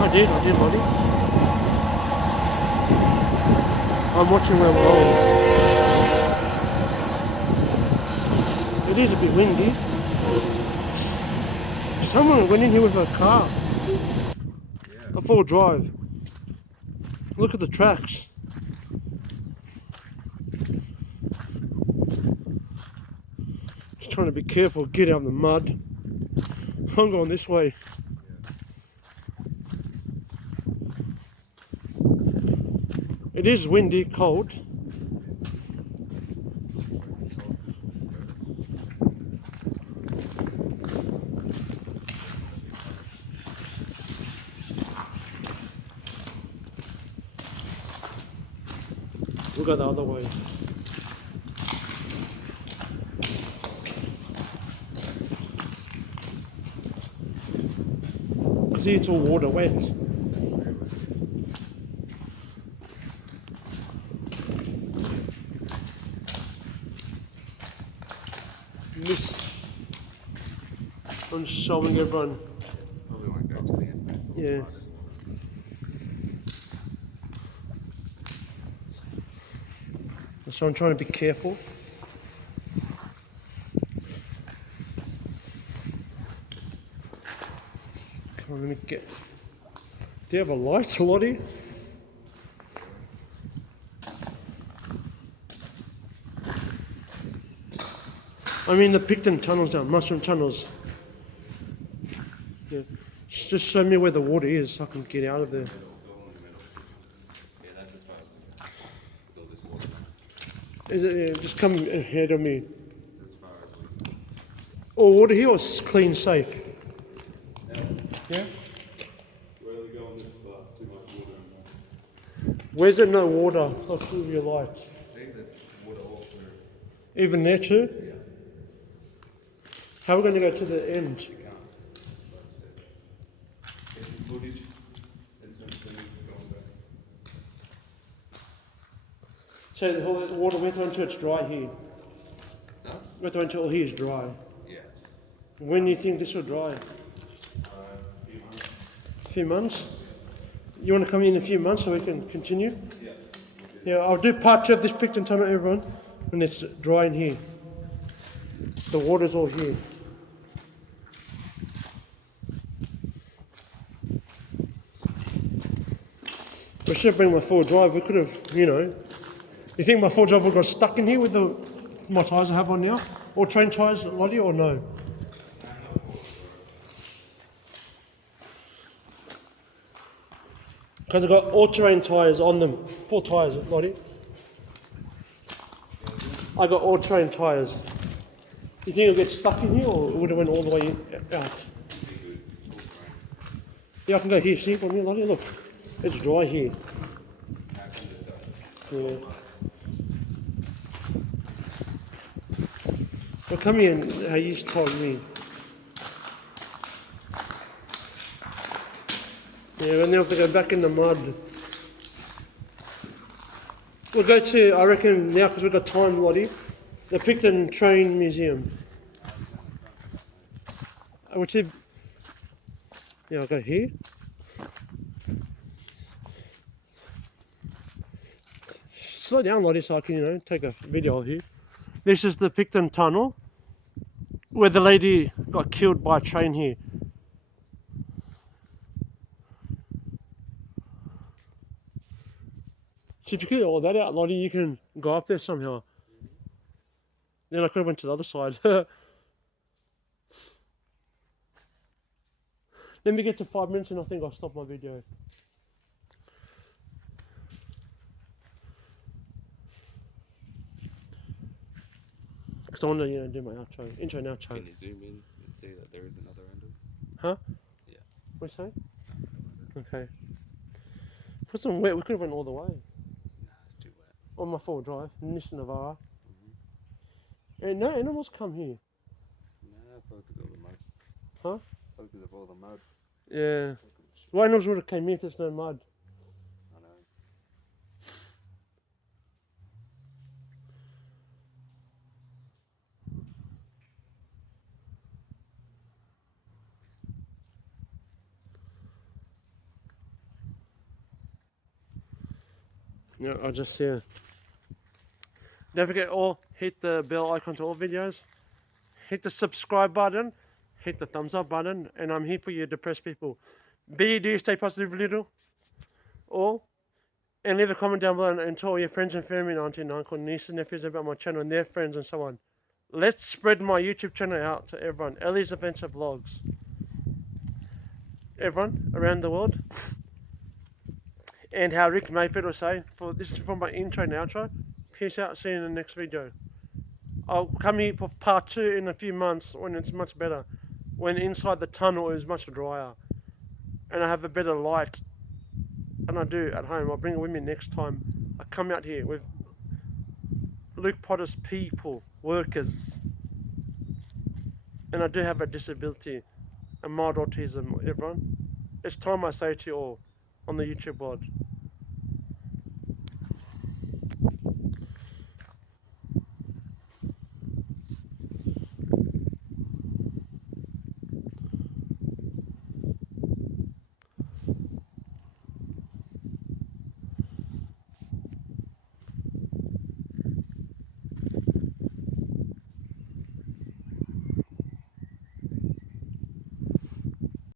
I did, buddy. I'm watching where I'm going. It is a bit windy. Someone went in here with a car. A full drive. Look at the tracks. Just trying to be careful, get out of the mud. I'm going this way. It is windy, cold. We'll go the other way. See, it's all water wet. This, I'm showing everyone. Probably won't go to the end. Yeah. So I'm trying to be careful. Come on, let me get. Do you have a light, Lottie? I mean the Picton tunnels down, mushroom tunnels. Yeah. Just show me where the water is so I can get out of there. It's all in the middle. Yeah, that's as far as we go. With all this water. Is it? Yeah, just come ahead of me. It's as far as we go. All water here or clean, safe? Yeah? Where are we going this glass? Too much water in there. Where's there no water? I'll prove your light. See, there's water all through. Even there too? Yeah. How are we going to go to the end? You can't. There's some footage. There's some footage going back. So the whole water went until it's dry here. No? Went until here is dry. Yeah. When do you think this will dry? Few months. A few months? You want to come in a few months so we can continue? Yeah. Yeah, I'll do part 2 of this Picton tunnel, everyone, when it's dry in here. The water's all here. I should bring my 4-drive. We could have, you know. You think my 4-drive would have got stuck in here with my tyres I have on now? Or train tyres, Lottie, or no? Because I've got all-terrain tyres on them. 4 tyres, Lottie. I got all-terrain tyres. You think it'll get stuck in here or it would have went all the way out? Yeah, I can go here, see from here, Lottie, look. It's dry here. Yeah. Well, come here and how you told me. Yeah, and then have to go back in the mud. We'll go to, I reckon now, because we've got time, Lottie, the Picton Train Museum. Which is, yeah, I'll go here. Slow down, Lottie, so I can, you know, take a video here. This is the Picton Tunnel, where the lady got killed by a train here. So if you clear all that out, Lottie, you can go up there somehow. Then I could have went to the other side. Let me get to 5 minutes and I think I'll stop my video. Because I want to, you know, do my outro, intro and outro. Can you zoom in and see that there is another end? Huh? Yeah. What you say? Okay. Put some wet, we could have went all the way. Nah, it's too wet. On my 4-drive, Nissan Navara. And no animals come here. Nah, probably because of all the mud. Huh? Probably because of all the mud. Yeah. Well, animals would have came here if there's no mud. I know. Yeah, I'll just here. Don't forget all hit the bell icon to all videos. Hit the subscribe button. Hit the thumbs up button. And I'm here for you depressed people. Be you do stay positive a little. Or and leave a comment down below and tell all your friends and family and auntie and uncle, nieces and nephews about my channel and their friends and so on. Let's spread my YouTube channel out to everyone. ELLEE'S Adventure Vlogs. Everyone around the world. And how Rick Mayfield will say, this is for my intro and outro. Peace out, see you in the next video. I'll come here for part 2 in a few months when it's much better. When inside the tunnel is much drier. And I have a better light. And I do at home. I'll bring it with me next time. I come out here with Luke Potter's people, workers. And I do have a disability, a mild autism, everyone. It's time I say to you all on the YouTube world.